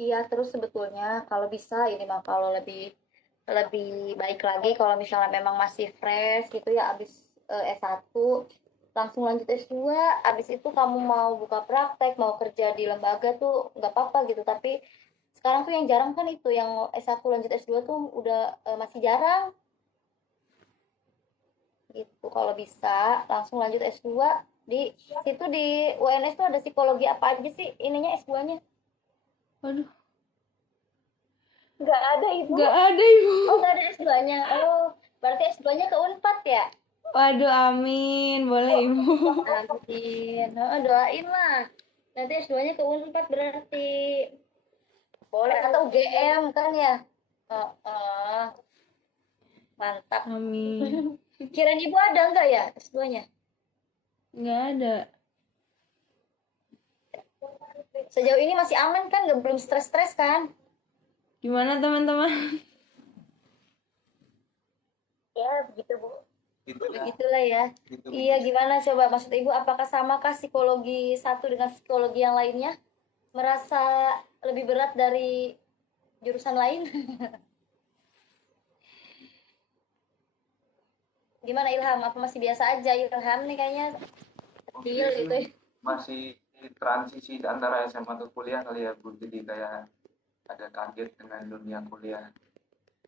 Iya, terus sebetulnya kalau bisa ini mah kalau lebih lebih baik lagi kalau misalnya memang masih fresh gitu ya abis S1 langsung lanjut S2, abis itu kamu mau buka praktek, mau kerja di lembaga tuh nggak apa-apa gitu. Tapi sekarang tuh yang jarang kan itu yang S1 lanjut S2 tuh udah masih jarang gitu. Kalau bisa langsung lanjut S2 di situ di UNS tuh ada psikologi apa aja sih ininya S2-nya? Waduh, Nggak ada, Ibu. gak ada, Ibu. Oh, nggak ada S2-nya. Oh, berarti S2-nya ke Unpad ya? Waduh, amin. Boleh, Ibu. Amin. Oh, doain lah. Nanti S2-nya ke Unpad berarti. Boleh atau UGM kan ya? Oh, oh. Mantap. Amin. Kirain ibu ada nggak ya S2-nya? Gak ada. Sejauh ini masih aman kan? Nggak belum stres-stres kan? Gimana, teman-teman? Ya, begitu, Bu. Itulah Begitulah ya. gitu Iya, gimana coba maksud ibu? Apakah samakah psikologi satu dengan psikologi yang lainnya? Merasa lebih berat dari jurusan lain? Gimana Ilham? Apa masih biasa aja? Ilham nih kayaknya kecil gitu ya. masih transisi antara SMA ke kuliah kali ya Bu, jadi kayak ada kaget dengan dunia kuliah.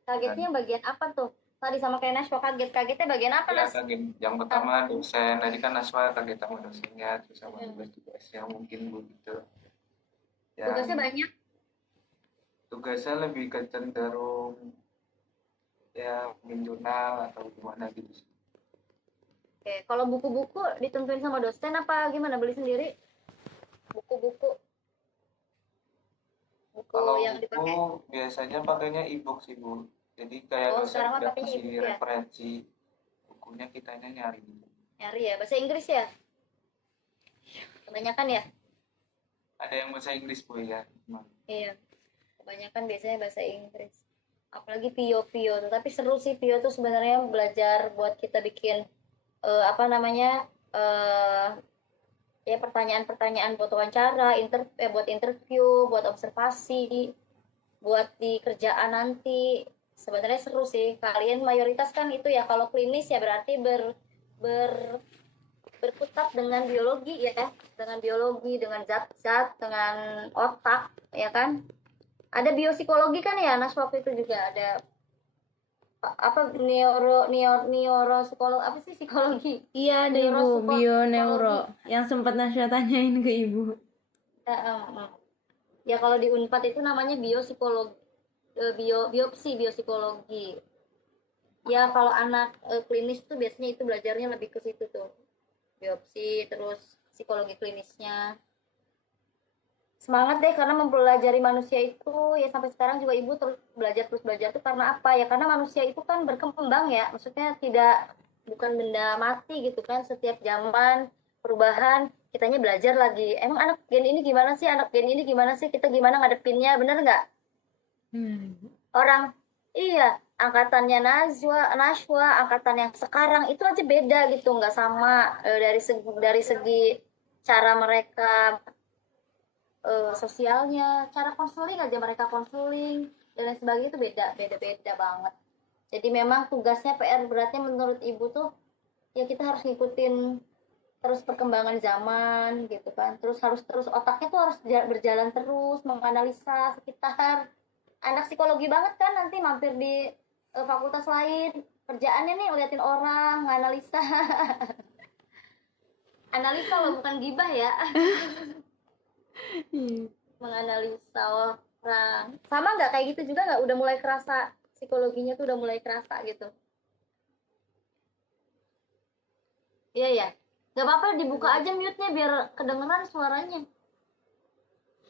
Kagetnya yang bagian apa tuh? Tadi sama kayak Nashwa kaget. Kagetnya bagian apa, Ya Nas? kaget yang pertama dosen, tadi kan Naswa kaget sama dosennya, terus sama tugas-tugasnya mungkin Bu gitu. Tugasnya Yang banyak. tugasnya lebih ke cenderung ya bikin jurnal atau gimana gitu sih. Oke, kalau buku-buku ditentuin sama dosen apa gimana? Beli sendiri? Buku-buku, buku Kalau yang buku dipakai. biasanya pakainya e-book sih Bu. Jadi kayak Oh, dosen sekarang mah udah pakainya kasih e-book ya. referensi bukunya, kitanya nyari gitu. Nyari ya, bahasa Inggris ya? Kebanyakan ya? Ada yang bahasa Inggris Bu ya. Iya, kebanyakan biasanya bahasa Inggris. Apalagi Pio-Pio tuh. Tapi seru sih Pio tuh sebenarnya belajar buat kita bikin apa namanya? eh ya pertanyaan-pertanyaan buat wawancara, buat interview, buat observasi, buat di kerjaan nanti. Sebenarnya seru sih. Kalian mayoritas kan itu ya kalau klinis ya berarti ber berkutat dengan biologi ya, dengan biologi, dengan zat-zat, dengan otak, ya kan? Ada biopsikologi kan ya, Nas waktu itu juga ada apa neuro psikolog apa sih psikologi? Iya, ada, Ibu. Bio neuro. Psikologi. Yang sempat Nasya tanyain ke Ibu. Eh, eh, eh. Ya kalau di Unpad itu namanya biopsikologi, biopsikologi. Ya kalau anak klinis tuh biasanya itu belajarnya lebih ke situ tuh. Biopsi terus psikologi klinisnya. Semangat deh karena mempelajari manusia itu ya sampai sekarang juga ibu terus belajar tuh karena apa ya, karena manusia itu kan berkembang ya, maksudnya tidak bukan benda mati gitu kan, setiap zaman perubahan kitanya belajar lagi, emang anak gen ini gimana sih, anak gen ini gimana sih, kita gimana ngadepinnya, bener nggak? Orang iya angkatannya Najwa angkatan yang sekarang itu aja beda gitu, nggak sama dari segi cara mereka sosialnya, cara konseling aja mereka konseling dan lain sebagainya itu beda beda beda banget. Jadi memang tugasnya PR beratnya menurut ibu tuh ya kita harus ngikutin terus perkembangan zaman gitu kan, terus otaknya tuh harus berjalan terus menganalisa sekitar. Anak psikologi banget kan nanti mampir di fakultas lain, kerjaannya nih ngeliatin orang nganalisa. Analisa loh, bukan gibah ya. Menganalisa orang. Sama nggak kayak gitu juga, nggak udah mulai kerasa psikologinya tuh udah mulai kerasa gitu. Iya ya, nggak apa-apa dibuka aja mute-nya biar kedengeran suaranya.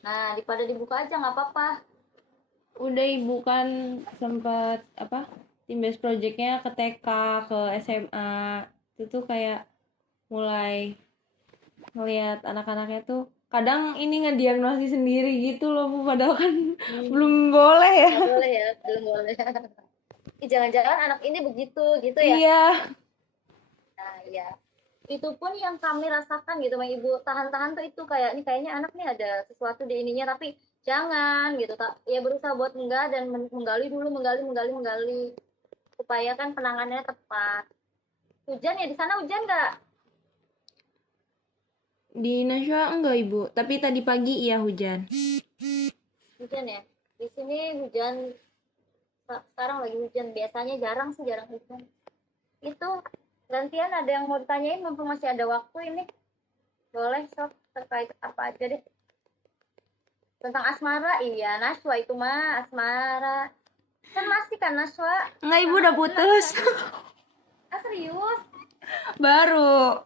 Nah, daripada dibuka aja nggak apa-apa. Udah ibu kan sempat apa tim base projectnya ke TK ke SMA, itu tuh kayak mulai ngelihat anak-anaknya tuh kadang ini ngediagnosis sendiri gitu loh Bu, padahal kan belum boleh ya. Nggak boleh ya, belum boleh. Ih, jangan-jangan anak ini begitu gitu ya. Iya. Nah, ya. Itu pun yang kami rasakan gitu, Mak Ibu. Tahan-tahan tuh itu kayak ini kayaknya anak nih ada sesuatu di ininya, tapi jangan gitu. Tak ya berusaha buat enggak dan menggali dulu, menggali supaya kan penanganannya tepat. Hujan ya di sana, hujan nggak? Di Nashua enggak ibu, tapi tadi pagi iya hujan. Hujan ya. Di sini hujan, sekarang lagi hujan. Biasanya jarang sih, jarang hujan. Itu gantian ada yang mau ditanyain mumpung masih ada waktu ini. Boleh sok, terkait apa aja deh. Tentang asmara, iya Naswa itu mah asmara. Kan masih kan Naswa? Enggak ibu udah putus. Ah serius? Baru.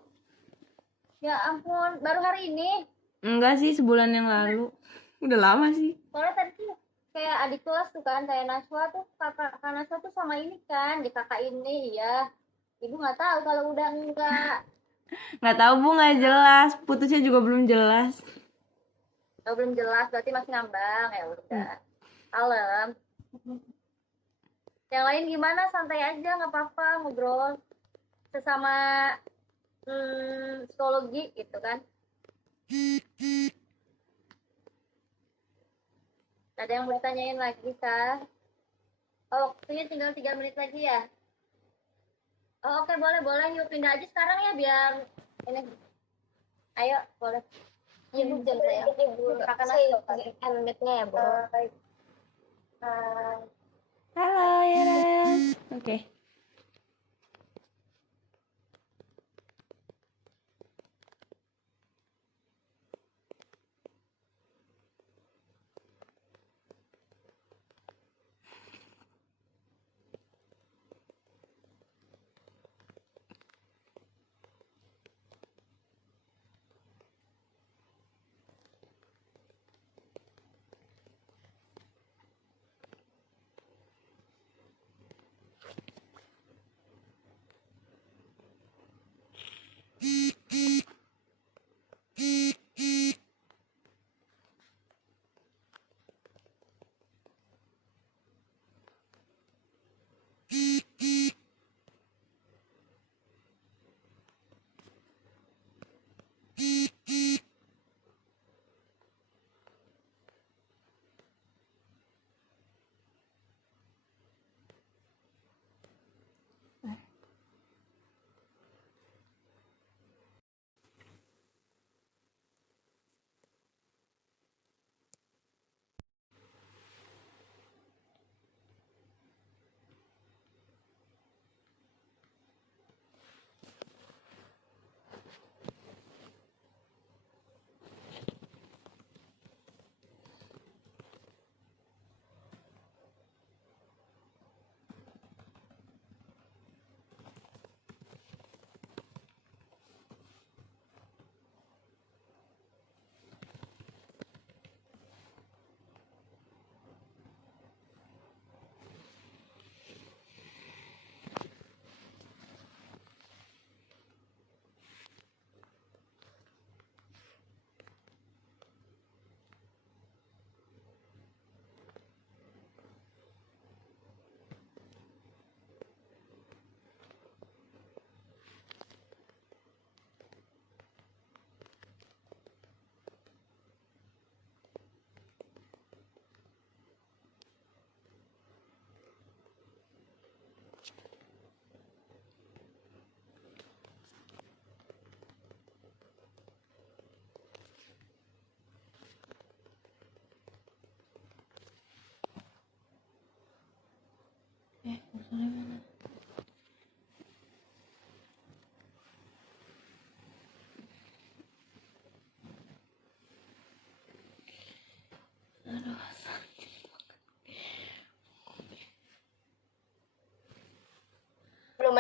Ya ampun, baru hari ini. Enggak sih, sebulan yang lalu. Udah lama sih. Soalnya tadi tuh kayak adik kelas tuh kan, kayak Naswa tuh kakak Naswa tuh sama ini kan, di kakak ini iya. Ibu nggak tahu kalau udah enggak. Nggak tahu Bu, nggak jelas. Putusnya juga belum jelas. Kalau belum jelas berarti masih ngambang ya udah. Kalem. Yang lain gimana? Santai aja, nggak apa-apa ngobrol sesama psikologi gitu kan. Ada yang mau ditanyain lagi kah? Oh, waktunya tinggal 3 menit lagi ya. Oh, oke, boleh yuk pindah aja sekarang ya biar ini. Ayo, boleh. Ibu jam saya. Kakak Naswa kan. Menitnya ya Bu. Baik. Halo ya. Oke.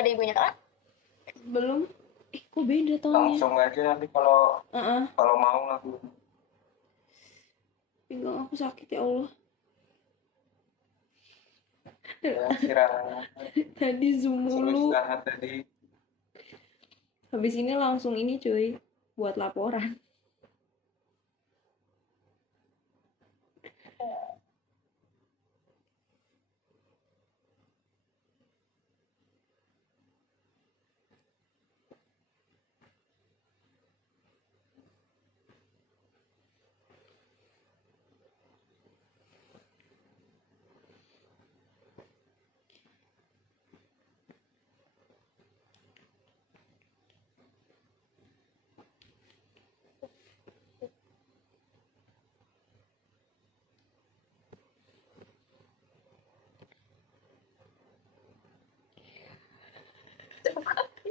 ada ibunya kan? Belum. Kok beda tahunnya? Langsung aja nanti kalau Heeh. mau aku Pinggang aku sakit ya Allah. ya istirahat. Tadi Zoom Suruh mulu. istirahat tadi. Habis ini langsung ini cuy, buat laporan.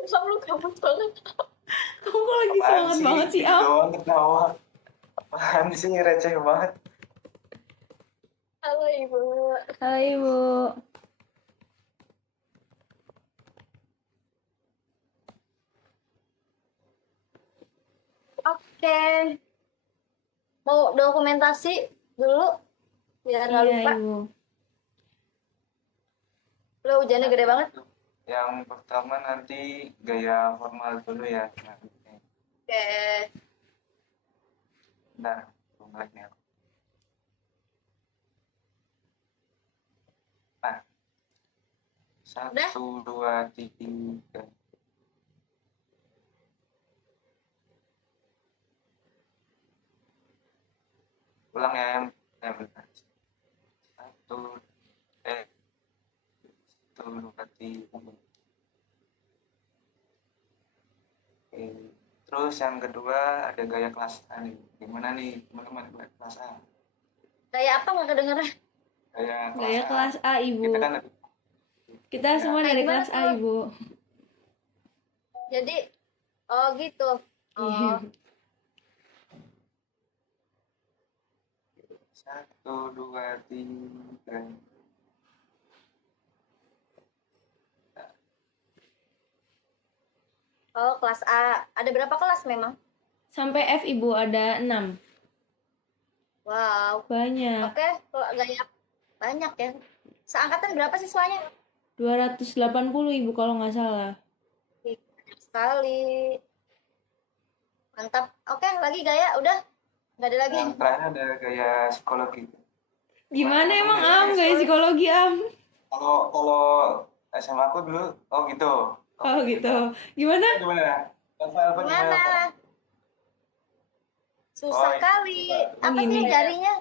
Selalu kamu banget. Kamu kok lagi Apaan semangat banget sih, Gitu Am? doang ketawa. Apaan sih receh banget. Halo Ibu. Halo Ibu. Oke. Mau dokumentasi dulu biar nggak Iya lupa. Ibu. Lo hujannya gede banget. Yang pertama nanti gaya formal dulu ya. Oke. Bentar, tunggu lagi ya. Nah, Udah? 1, 2, 3. Ulang ya, bentar. 1, 2, 3. Oke. Terus yang kedua ada gaya kelas A nih. Gimana nih teman-teman gaya kelas A? Kayak apa nggak kedengeran? Gaya Gaya kelas A Ibu. Kita kan Kita Ya. semua Kayak dari gimana kelas A tuh? Ibu. Jadi, oh gitu. Iya. Oh, 1, 2, 3. oh kelas A. Ada berapa kelas memang? Sampai F Ibu ada 6. Wow. Banyak. Oke, kalau gaya banyak ya. Seangkatan berapa siswanya? 280 Ibu kalau nggak salah. Ih, banyak sekali. Mantap. Oke, lagi gaya udah. Nggak ada lagi. Yang terakhir ada gaya psikologi. Gimana Nah, emang gaya Am? Gaya psikologi Am? Kalau SMA aku dulu, oh gitu. Oh gitu. Gimana? Gimana? Alfa Gimana? Susah Oh, kali. Oh, Apa gini. sih jarinya?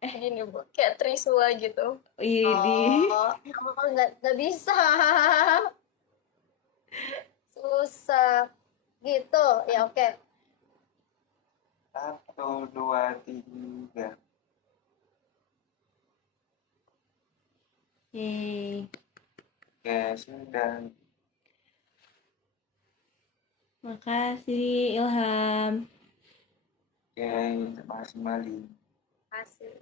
Gini Bu, kayak trisula gitu. Ini. Oh, nggak bisa. Susah. Gitu. Ya oke. 1, 2, 3. Yeay. Oke, sudah. Makasih Ilham. Oke, terima kasih kembali. Kasih.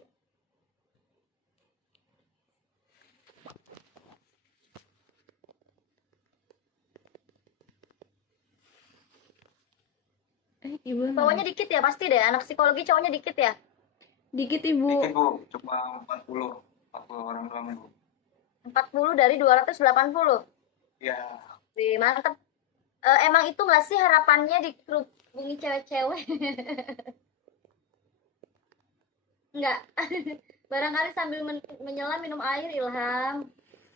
Ibu Cowoknya dikit ya pasti deh. Anak psikologi cowoknya dikit ya. dikit Ibu. Dikit Bu, cuma 40 orang doang Bu. 40 dari 280. Ya, Wih, mantep. Emang itu nggak sih harapannya dikerubungi cewek-cewek? Nggak. Barangkali sambil menyelam minum air, Ilham.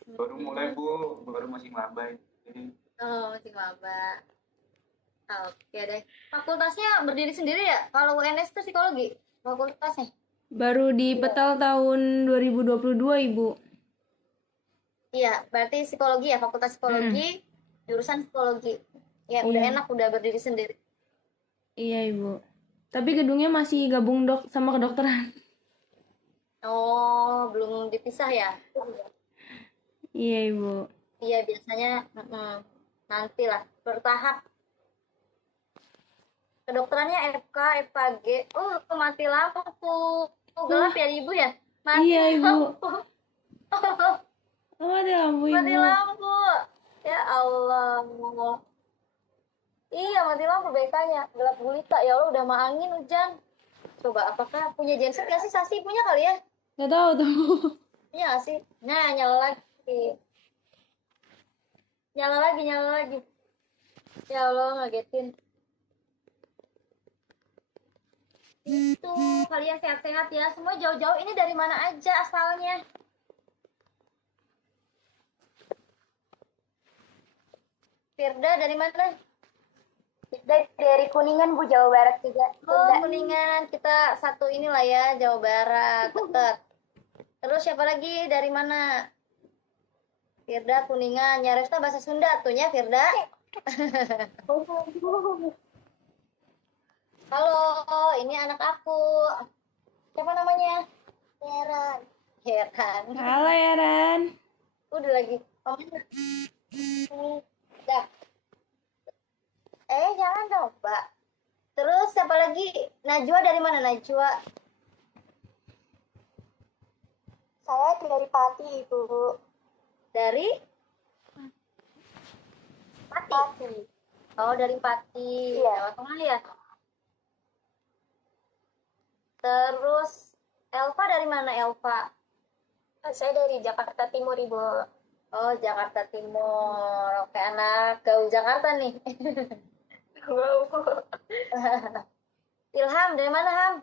baru mulai Bu, baru masih maba. Jadi Oh, masih maba. Oke deh. Fakultasnya berdiri sendiri ya? Kalau UNS itu psikologi fakultasnya. Baru di petal tahun 2022 Ibu. Iya, berarti psikologi ya, fakultas psikologi, jurusan psikologi. Ya, udah Iya. enak, udah berdiri sendiri. Iya Ibu. Tapi gedungnya masih gabung sama kedokteran. Oh, belum dipisah ya? Iya Ibu. Iya, biasanya nanti lah, bertahap. Kedokterannya FK, FKG. Oh, mati lampu. Oh, gelap ya Ibu ya? Mati Iya Ibu. lampu. Oh mati lampu Mati Ibu. lampu. Ya Allah. Iya, mati lampu BK-nya. Gelap gulita. Ya Allah, udah mah angin, hujan. Coba, apakah punya genset nggak sih? Sasi punya kali ya? Nggak tahu tuh. Punya nggak sih? Nah, nyala lagi. Nyala lagi, nyala lagi. Ya Allah, ngagetin. Itu, kalian sehat-sehat ya. Semua jauh-jauh ini dari mana aja asalnya? Firda dari mana? Dari Kuningan, Bu, Jawa Barat juga. Oh, Kuningan. Kita satu inilah ya, Jawa Barat. Deket. Terus siapa lagi? Dari mana? Firda, Kuningan. Nyaresna bahasa Sunda tuh ya, Firda. Halo, ini anak aku. Siapa namanya? Heran. Heran. Halo ya Ran. Udah lagi. Dah. Jangan dong, Mbak. Terus siapa lagi? Najwa dari mana, Najwa? Saya dari Pati, Ibu. Dari Pati. Oh, dari Pati. Iya. Jawa Tengah ya. Terus Elva dari mana, Elva? Saya dari Jakarta Timur, Ibu. Oh, Jakarta Timur. Oke, anak gaul Jakarta nih. Wow. Ilham dari mana, Ham?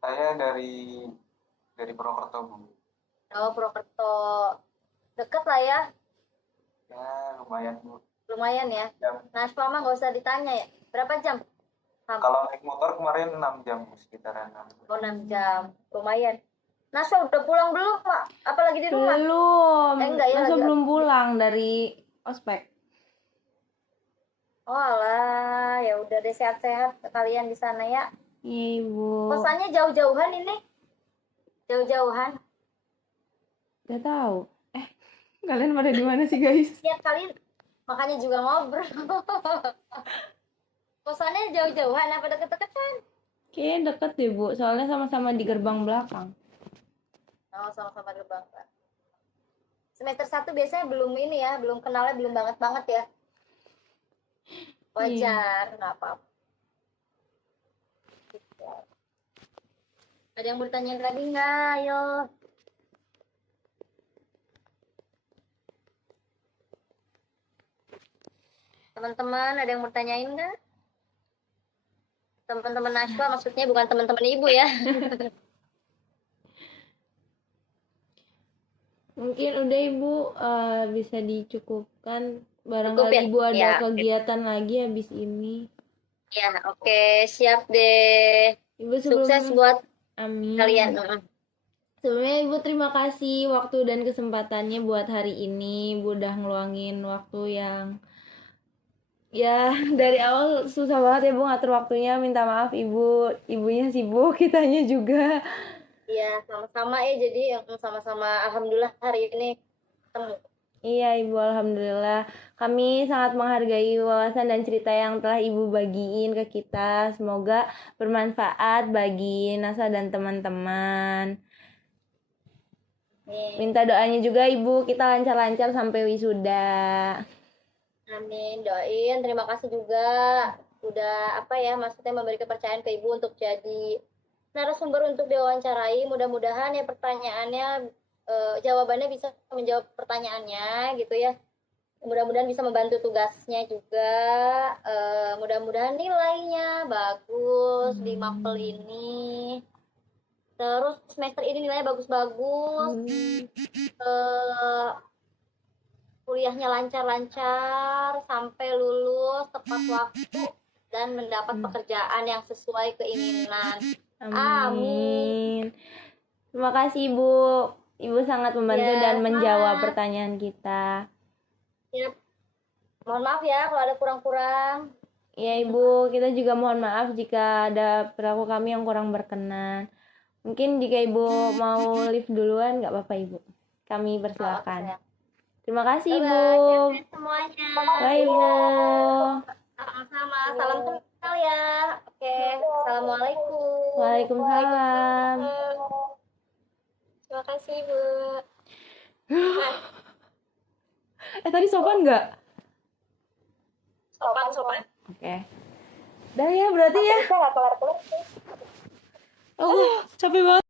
Saya dari Purwokerto, Bu. Oh, Purwokerto. Deket lah ya. Ya, lumayan, Bu. Lumayan ya. Jam. Nashwa mah nggak usah ditanya ya. Berapa jam? Kalau naik motor kemarin 6 jam, Bu, sekitaran 6 jam. Oh, 6 jam. Lumayan. Nashwa udah pulang belum, Mak? Apalagi di rumah? Belum. Enggak ya, Masa lagi- belum pulang dari ospek. Oh alah, ya udah deh, sehat-sehat kalian di sana ya. Iya Ibu. Kosannya jauh-jauhan ini? Jauh-jauhan. Gak tahu. Kalian pada di mana sih guys? Ya kalian makanya juga ngobrol. Kosannya jauh-jauhan apa deket-deketan? Kayaknya deket deh Bu, soalnya sama-sama di gerbang belakang. Oh, sama-sama gerbang, Pak. Semester 1 biasanya belum ini ya, belum kenalnya belum banget ya. Wajar, nggak apa-apa. Ada yang bertanya lagi nggak? Ayo. Teman-teman, ada yang bertanyain nggak? Teman-teman Nashwa, maksudnya bukan teman-teman ibu ya. Mungkin udah Ibu, bisa dicukupkan. Cukup Barangkali ya? Ibu ada Ya. kegiatan lagi habis ini. Ya, oke, siap deh. Ibu Sukses sebelumnya, buat amin. kalian. Sebelumnya Ibu terima kasih waktu dan kesempatannya buat hari ini. Ibu udah ngeluangin waktu yang ya dari awal susah banget ya Bu ngatur waktunya. Minta maaf Ibu, ibunya sibuk, kitanya juga. Iya, sama-sama ya. Jadi sama-sama alhamdulillah hari ini ketemu. Iya Ibu, alhamdulillah. Kami sangat menghargai wawasan dan cerita yang telah Ibu bagiin ke kita. Semoga bermanfaat bagi Nasa dan teman-teman. Nih, Minta doanya juga Ibu, kita lancar-lancar sampai wisuda. amin, doain. Terima kasih juga udah maksudnya memberi kepercayaan ke ibu untuk jadi narasumber untuk diwawancarai. Mudah-mudahan ya pertanyaannya jawabannya bisa menjawab pertanyaannya gitu ya. Mudah-mudahan bisa membantu tugasnya juga. Mudah-mudahan nilainya bagus di mapel ini. Terus semester ini nilainya bagus-bagus. Kuliahnya lancar-lancar sampai lulus tepat waktu dan mendapat pekerjaan yang sesuai keinginan. Amin. Terima kasih Ibu. Ibu sangat membantu Ya, dan menjawab semangat. pertanyaan kita. Ya, mohon maaf ya kalau ada kurang-kurang. Ya Ibu, kita juga mohon maaf jika ada perilaku kami yang kurang berkenan. Mungkin jika Ibu mau live duluan nggak apa-apa Ibu. Kami persilakan. sayang. Terima kasih Ibu. Bye-bye, semuanya. Bye Ibu. Sama-sama. Salam kenal ya. Oke. Assalamualaikum. Waalaikumsalam. Terima kasih, Bu. Tadi sopan nggak? Sopan. Oke. Dah ya berarti ya. Bisa nggak kelar-kelar sih? Oh, capek banget.